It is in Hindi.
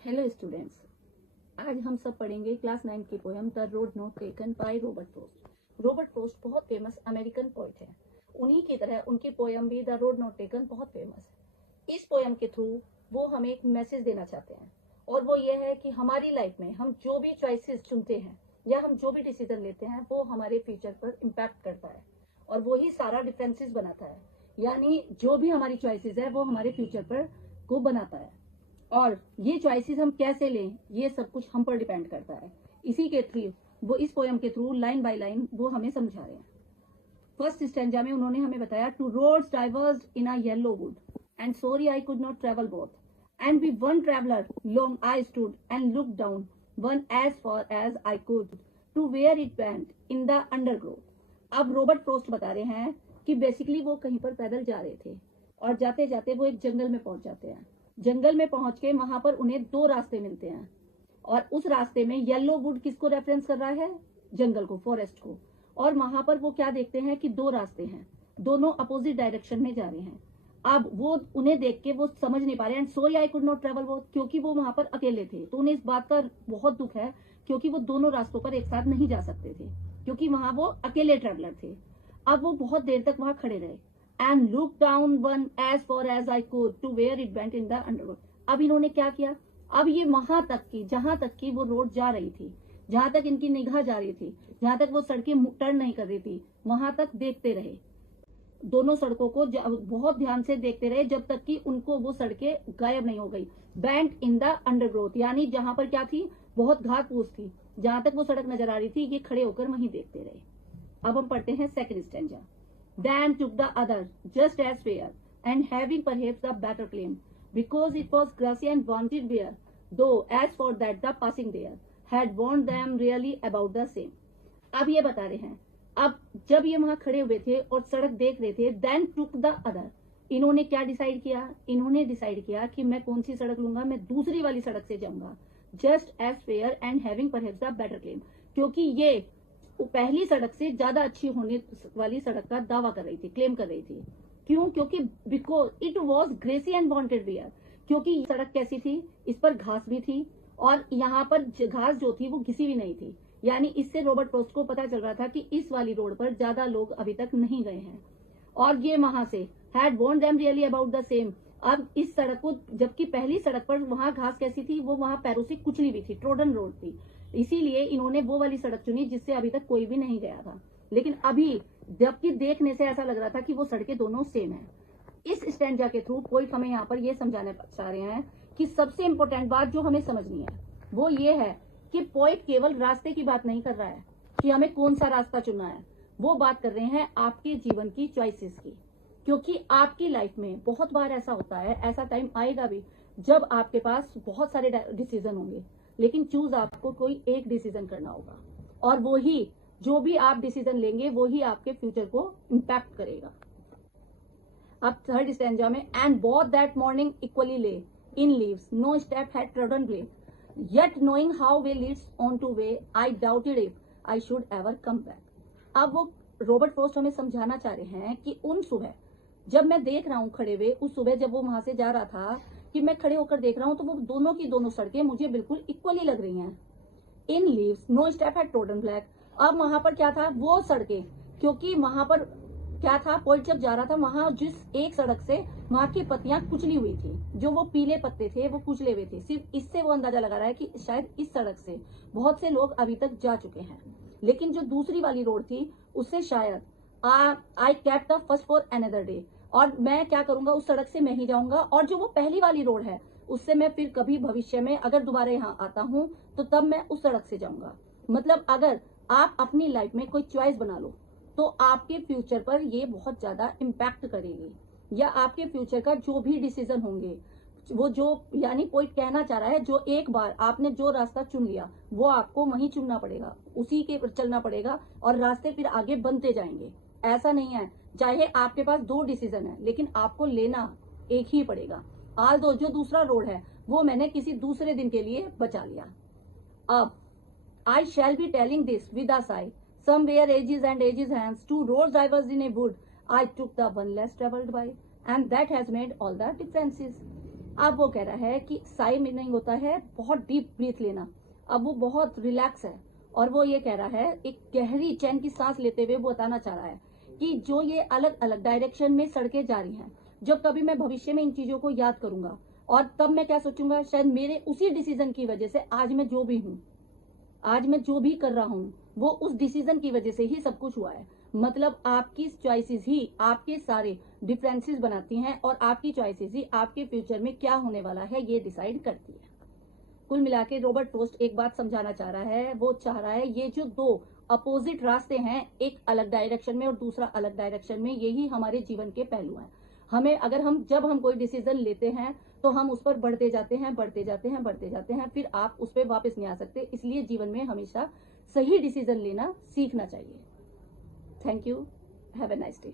हेलो स्टूडेंट्स, आज हम सब पढ़ेंगे क्लास 9 की poem the road not taken by Robert Frost. Robert Frost बहुत फेमस अमेरिकन पोइट है। उन्हीं की तरह उनकी पोएम भी द रोड नॉट टेकन बहुत फेमस है। इस पोएम के थ्रू वो हमें एक मैसेज देना चाहते हैं, और वो ये है कि हमारी लाइफ में हम जो भी चॉइसेस चुनते हैं या हम जो भी डिसीजन लेते हैं वो हमारे फ्यूचर पर इम्पैक्ट करता है, और वो ही सारा डिफरेंसेस बनाता है। यानी जो भी हमारी चॉइसेस है वो हमारे फ्यूचर पर को बनाता है, और ये चॉइसेस हम कैसे लें ये सब कुछ हम पर डिपेंड करता है। इसी के थ्रू वो इस पोएम के थ्रू लाइन बाय लाइन वो हमें समझा रहे हैं। फर्स्ट स्टैंजा में उन्होंने हमें बताया, two roads diverged in a yellow wood and sorry I could not travel both and with one traveller long I stood and look down one as far as I could to where it went in the undergrowth. अब रॉबर्ट फ्रॉस्ट बता रहे हैं कि बेसिकली वो कहीं पर पैदल जा रहे थे और जाते जाते वो एक जंगल में पहुंच जाते हैं। जंगल में पहुंच के वहां पर उन्हें दो रास्ते मिलते हैं, और उस रास्ते में येलो वुड किसको रेफरेंस कर रहा है? जंगल को, फॉरेस्ट को। और वहां पर वो क्या देखते हैं कि दो रास्ते हैं, दोनों अपोजिट डायरेक्शन में जा रहे हैं। अब वो उन्हें देख के वो समझ नहीं पा रहे हैं। Sorry I could not travel both, क्योंकि वो वहां पर अकेले थे, तो उन्हें इस बात का बहुत दुख है क्योंकि वो दोनों रास्तों पर एक साथ नहीं जा सकते थे, क्योंकि वहां वो अकेले ट्रेवलर थे। अब वो बहुत देर तक वहां खड़े रहे and look down one as far as I could to where it went in the underworld। अब इन्होंने क्या किया? अब ये वहां तक की, जहां तक की वो रोड जा रही थी, जहां तक इनकी निगाह जा रही थी, जहां तक वो सड़कें टर्न नहीं कर रही थी, वहां तक देखते रहे। दोनों सड़कों को बहुत ध्यान से देखते रहे जब तक कि उनको वो सड़कें गायब नहीं हो गई। बैंड इन द अंडरग्रोथ, यानी जहां पर क्या थी, बहुत घास फूस थी, जहां तक वो सड़क नजर आ रही थी ये खड़े होकर वहीं देखते रहे। अब हम पढ़ते हैं second stanza. Then took the other, just as fair, and having perhaps a better claim, because it was grassy and wanted bare, though as for that the passing there had warned them really about the same। अब ये बता रहे हैं, अब जब ये वहां खड़े हुए थे और सड़क देख रहे थे, then took the other, इन्होंने क्या डिसाइड किया? इन्होंने डिसाइड किया कि मैं कौन सी सड़क लूंगा, मैं दूसरी वाली सड़क से जाऊंगा। Just as fair and having perhaps a better claim, क्योंकि ये पहली सड़क से ज्यादा अच्छी होने वाली सड़क का दावा कर रही थी, क्लेम कर रही थी। क्यों? क्योंकि because it was grassy and wanted wear, क्योंकि सड़क कैसी थी, इस पर घास भी थी, और यहाँ पर घास जो थी वो घिसी भी नहीं थी। यानी इससे रॉबर्ट फ्रॉस्ट को पता चल रहा था कि इस वाली रोड पर ज्यादा लोग अभी तक नहीं गए हैं, और ये वहां से had want them really about the same. अब इस सड़क को, जबकि पहली सड़क पर वहां घास कैसी थी, वो वहां पैरों से कुचली हुई थी, ट्रोडन रोड थी, इसीलिए इन्होंने वो वाली सड़क चुनी जिससे अभी तक कोई भी नहीं गया था। लेकिन अभी जबकि देखने से ऐसा लग रहा था कि वो सड़कें दोनों सेम है। इस स्टैंजा के थ्रू पोइट हमें यहाँ पर ये समझाने चाह रहे हैं कि सबसे इंपॉर्टेंट बात जो हमें समझनी है वो ये है कि पोइट केवल रास्ते की बात नहीं कर रहा है कि हमें कौन सा रास्ता चुनना है, वो बात कर रहे हैं आपके जीवन की चॉइसेस की। क्योंकि आपकी लाइफ में बहुत बार ऐसा होता है, ऐसा टाइम आएगा भी जब आपके पास बहुत सारे डिसीजन होंगे, लेकिन चूज आपको कोई एक डिसीजन करना होगा, और वो ही जो भी आप डिसीजन लेंगे वो ही आपके फ्यूचर को इम्पैक्ट करेगा। अब थर्ड स्टैंजा में, and both that morning equally lay in leaves no step had trodden black, yet knowing how way leads on to way I doubted if I should ever come back. अब वो रॉबर्ट फ्रॉस्ट हमें समझाना चाह रहे हैं कि उन सुबह जब मैं देख रहा हूं खड़े हुए, उस सुबह जब वो वहां से जा रहा था, कि मैं खड़े होकर देख रहा हूं तो वो दोनों की दोनों सड़कें मुझे बिल्कुल इक्वली लग रही हैं। In leaves no step had trodden black. अब वहां पर क्या था, वो सड़कें, क्योंकि वहां पर क्या था, पोइट जब जा रहा था वहां जिस एक सड़क से वहां की पत्तियां कुचली हुई थी, जो वो पीले पत्ते थे वो कुचले हुए थे। सिर्फ इससे वो अंदाजा लगा रहा है कि शायद इस सड़क से बहुत से लोग अभी तक जा चुके हैं, लेकिन जो दूसरी वाली रोड थी उससे शायद I kept the first for another day, और मैं क्या करूंगा, उस सड़क से मैं ही जाऊंगा, और जो वो पहली वाली रोड है उससे मैं फिर कभी भविष्य में अगर दोबारा यहाँ आता हूं तो तब मैं उस सड़क से जाऊंगा। मतलब अगर आप अपनी लाइफ में कोई चॉइस बना लो तो आपके फ्यूचर पर ये बहुत ज्यादा इम्पैक्ट करेगी, या आपके फ्यूचर का जो भी डिसीजन होंगे वो जो, यानी कोई कहना चाह रहा है जो एक बार आपने जो रास्ता चुन लिया वो आपको वहीं चुनना पड़ेगा, उसी के चलना पड़ेगा, और रास्ते फिर आगे बनते जाएंगे। ऐसा नहीं है, चाहे आपके पास दो डिसीजन है लेकिन आपको लेना एक ही पड़ेगा। आज दो जो दूसरा रोड है वो मैंने किसी दूसरे दिन के लिए बचा लिया। अब I shall be telling this with a sigh, somewhere ages and ages hence two road diverged in a wood, I took the one less travelled by and that has made all the differences. अब वो कह रहा है कि साई मीनिंग होता है बहुत डीप ब्रीथ लेना। अब वो बहुत रिलैक्स है और वो ये कह रहा है, एक गहरी चैन की सांस लेते हुए वो बताना चाह रहा है कि जो ये अलग अलग डायरेक्शन में सड़कें जा रही हैं, जब कभी मैं भविष्य में इन चीजों को याद करूंगा और तब मैं क्या सोचूंगा, शायद मेरे उसी डिसीजन की वजह से आज मैं जो भी हूँ, आज मैं जो भी कर रहा हूँ, वो उस डिसीजन की वजह से ही सब कुछ हुआ है। मतलब आपकी चॉइसेस ही आपके सारे डिफरेंसेस बनाती हैं और आपकी चॉइसेस ही आपके फ्यूचर में क्या होने वाला है ये डिसाइड करती है। कुल मिला के रॉबर्ट फ्रॉस्ट एक बात समझाना चाह रहा है, वो चाह रहा है ये जो दो अपोजिट रास्ते हैं, एक अलग डायरेक्शन में और दूसरा अलग डायरेक्शन में, यही हमारे जीवन के पहलू हैं। हमें अगर जब हम कोई डिसीजन लेते हैं तो हम उस पर बढ़ते जाते हैं, बढ़ते जाते हैं, बढ़ते जाते हैं, फिर आप उस पर वापस नहीं आ सकते। इसलिए जीवन में हमेशा सही डिसीजन लेना सीखना चाहिए। Thank you, have a nice day.